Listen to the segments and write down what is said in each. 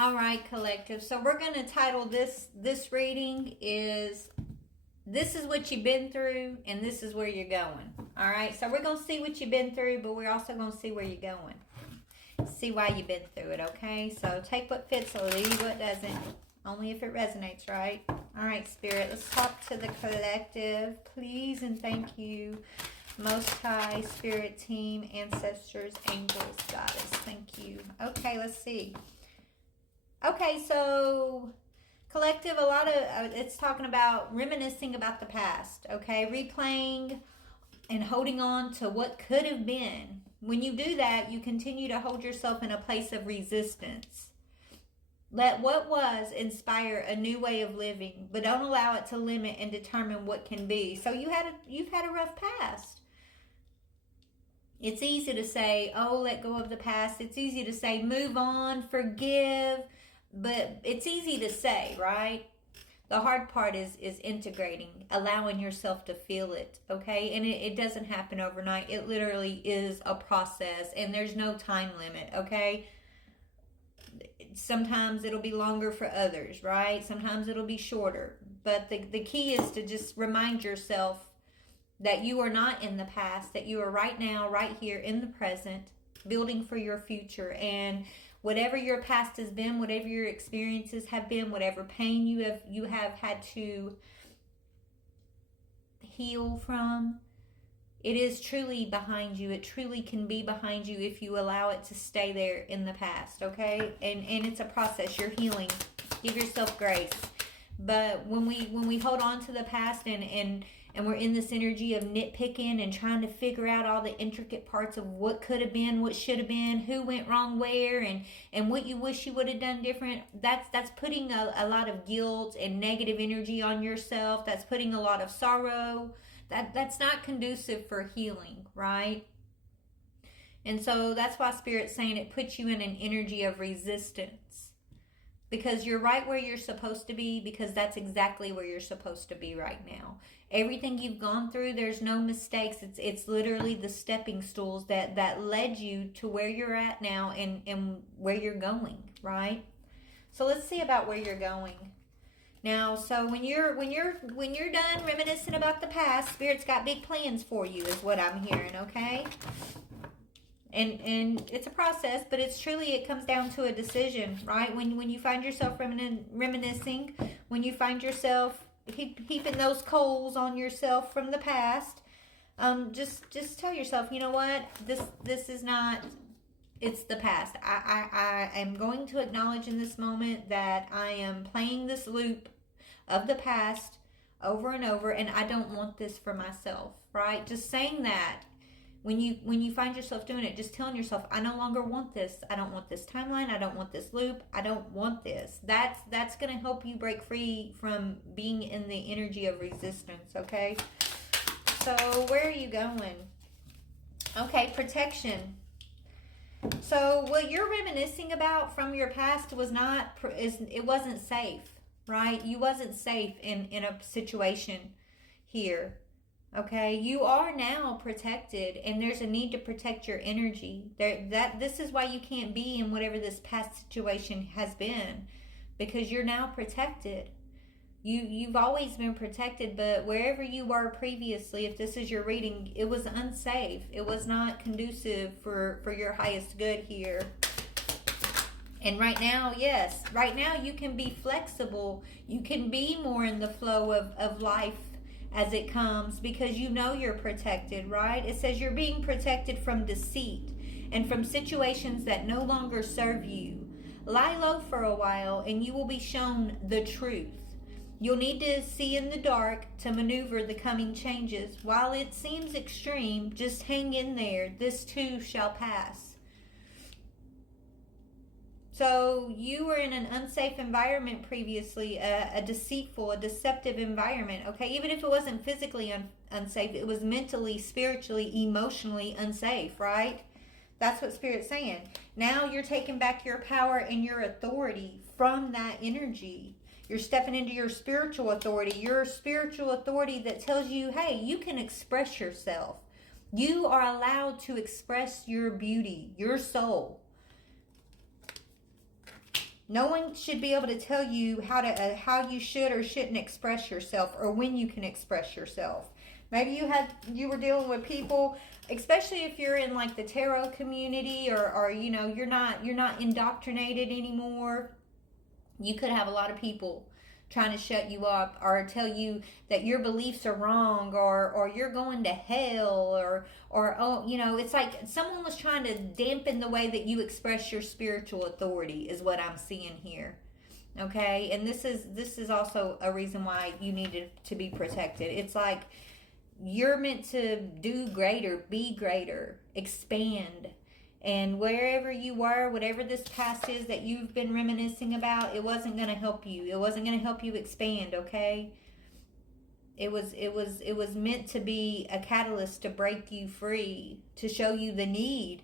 All right, collective. So we're going to title this reading is This is what you've been through and this is where you're going. All right? So we're going to see what you've been through, but we're also going to see where you're going. See why you've been through it, okay? So take what fits, leave what doesn't. Only if it resonates, right? All right, Spirit, let's talk to the collective. Please and thank you. Most High, Spirit Team, Ancestors, Angels, Goddess. Thank you. Okay, let's see. Okay, so collective, a lot of it's talking about reminiscing about the past, okay? Replaying and holding on to what could have been. When you do that, you continue to hold yourself in a place of resistance. Let what was inspire a new way of living, but don't allow it to limit and determine what can be. So you've had a rough past. It's easy to say, oh, let go of the past. It's easy to say, move on, forgive. But it's easy to say, right? The hard part is integrating, allowing yourself to feel it, okay? And it doesn't happen overnight. It literally is a process, and there's no time limit, okay? Sometimes it'll be longer for others, right? Sometimes it'll be shorter. But the key is to just remind yourself that you are not in the past, that you are right now, right here in the present, building for your future. And whatever your past has been, whatever your experiences have been, whatever pain you have had to heal from, it is truly behind you. It truly can be behind you if you allow it to stay there in the past, okay? And it's a process. You're healing. Give yourself grace. But when we hold on to the past and we're in this energy of nitpicking and trying to figure out all the intricate parts of what could have been, what should have been, who went wrong where, and what you wish you would have done different, that's putting a lot of guilt and negative energy on yourself. That's putting a lot of sorrow. That's not conducive for healing, right? And so that's why Spirit's saying it puts you in an energy of resistance. Because you're right where you're supposed to be, because that's exactly where you're supposed to be right now. Everything you've gone through, there's no mistakes. It's literally the stepping stools that led you to where you're at now and where you're going, right? So let's see about where you're going. Now, so when you're done reminiscing about the past, Spirit's got big plans for you, is what I'm hearing, okay? And it's a process, but it comes down to a decision, right? When you find yourself reminiscing, when you find yourself heaping those coals on yourself from the past, just tell yourself, you know what? This is not. It's the past. I am going to acknowledge in this moment that I am playing this loop of the past over and over, and I don't want this for myself, right? Just saying that. When you find yourself doing it, just telling yourself, I no longer want this. I don't want this timeline. I don't want this loop. I don't want this. That's going to help you break free from being in the energy of resistance, okay? So where are you going? Okay, protection. So what you're reminiscing about from your past it wasn't safe, right? You wasn't safe in a situation here. Okay, you are now protected, and there's a need to protect your energy. This is why you can't be in whatever this past situation has been, because you're now protected. You've always been protected, but wherever you were previously, if this is your reading, it was unsafe. It was not conducive for your highest good here. And right now, yes, right now you can be flexible. You can be more in the flow of life as it comes, because you know you're protected, right? It says you're being protected from deceit and from situations that no longer serve you. Lie low for a while and you will be shown the truth. You'll need to see in the dark to maneuver the coming changes. While it seems extreme, just hang in there. This too shall pass. So you were in an unsafe environment previously, a deceitful, a deceptive environment, okay? Even if it wasn't physically unsafe, it was mentally, spiritually, emotionally unsafe, right? That's what Spirit's saying. Now you're taking back your power and your authority from that energy. You're stepping into your spiritual authority that tells you, hey, you can express yourself. You are allowed to express your beauty, your soul. No one should be able to tell you how you should or shouldn't express yourself, or when you can express yourself. Maybe you were dealing with people, especially if you're in like the tarot community, or you know, you're not indoctrinated anymore. You could have a lot of people trying to shut you up, or tell you that your beliefs are wrong, or you're going to hell, or oh, you know, it's like someone was trying to dampen the way that you express your spiritual authority, is what I'm seeing here. Okay? And this is also a reason why you needed to be protected. It's like you're meant to do greater, be greater, expand. And wherever you were, whatever this past is that you've been reminiscing about, it wasn't going to help you. It wasn't going to help you expand, okay? It was meant to be a catalyst to break you free, to show you the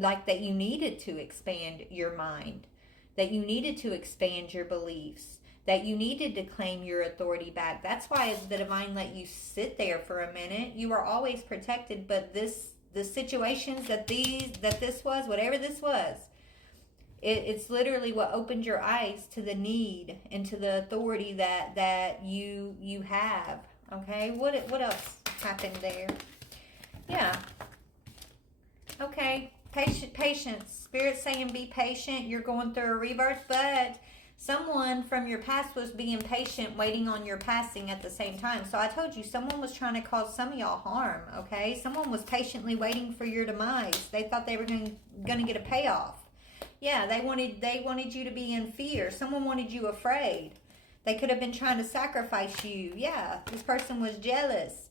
like that you needed to expand your mind, that you needed to expand your beliefs, that you needed to claim your authority back. That's why the divine let you sit there for a minute. You were always protected, but the situations that this was, whatever this was, it's literally what opened your eyes to the need and to the authority that you have. Okay, what else happened there? Yeah. Okay, patience. Spirit saying be patient. You're going through a rebirth, but someone from your past was being patient, waiting on your passing at the same time. So I told you, someone was trying to cause some of y'all harm, okay? Someone was patiently waiting for your demise. They thought they were going to get a payoff. Yeah, they wanted you to be in fear. Someone wanted you afraid. They could have been trying to sacrifice you. Yeah, this person was jealous.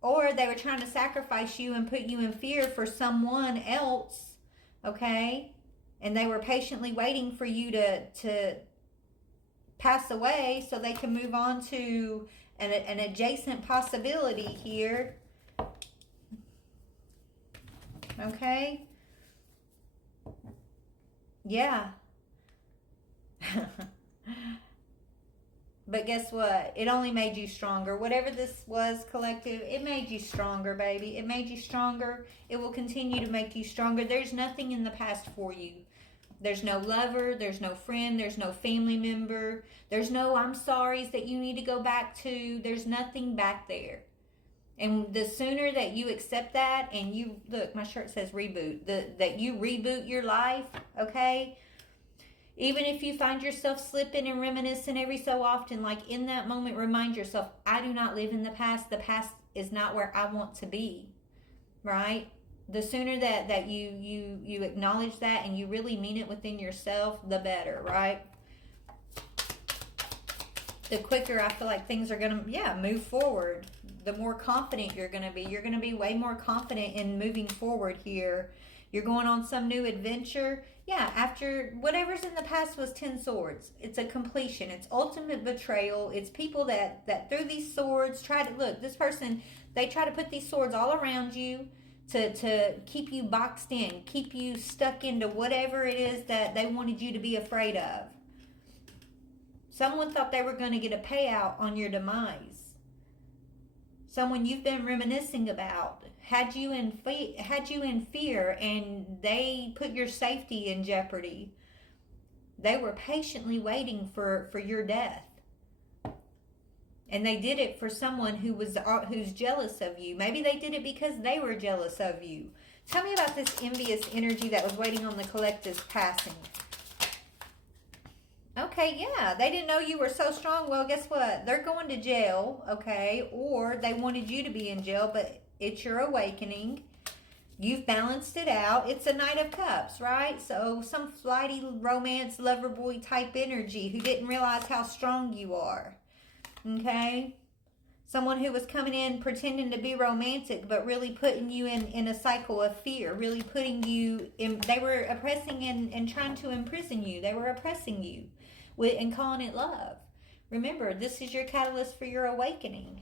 Or they were trying to sacrifice you and put you in fear for someone else, okay? And they were patiently waiting for you to pass away so they can move on to an adjacent possibility here. Okay? Yeah. But guess what? It only made you stronger. Whatever this was, collective, it made you stronger, baby. It made you stronger. It will continue to make you stronger. There's nothing in the past for you. There's no lover, there's no friend, there's no family member, there's no I'm sorry's that you need to go back to. There's nothing back there. And the sooner that you accept that, and you, look, my shirt says reboot, that you reboot your life, okay? Even if you find yourself slipping and reminiscing every so often, like in that moment, remind yourself, I do not live in the past. The past is not where I want to be, right? The sooner that you acknowledge that and you really mean it within yourself, the better, right? The quicker I feel like things are going to, move forward. The more confident you're going to be. You're going to be way more confident in moving forward here. You're going on some new adventure. Yeah, after whatever's in the past was 10 swords. It's a completion. It's ultimate betrayal. It's people that threw these swords, look, this person, they try to put these swords all around you, to keep you boxed in, keep you stuck into whatever it is that they wanted you to be afraid of. Someone thought they were going to get a payout on your demise. Someone you've been reminiscing about had you in fear, and they put your safety in jeopardy. They were patiently waiting for your death. And they did it for someone who's jealous of you. Maybe they did it because they were jealous of you. Tell me about this envious energy that was waiting on the collective's passing. Okay, yeah, they didn't know you were so strong. Well, guess what? They're going to jail, okay? Or they wanted you to be in jail, but it's your awakening. You've balanced it out. It's a Knight of Cups, right? So some flighty romance lover boy type energy who didn't realize how strong you are. Okay? Someone who was coming in pretending to be romantic, but really putting you in a cycle of fear, really putting you in. They were oppressing and trying to imprison you. They were oppressing you and calling it love. Remember, this is your catalyst for your awakening.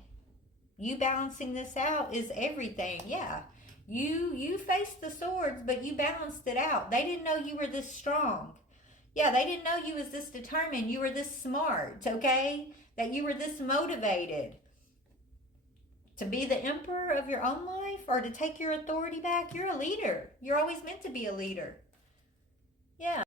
You balancing this out is everything. Yeah. You faced the swords, but you balanced it out. They didn't know you were this strong. Yeah, they didn't know you was this determined. You were this smart, okay? That you were this motivated to be the emperor of your own life, or to take your authority back. You're a leader. You're always meant to be a leader. Yeah.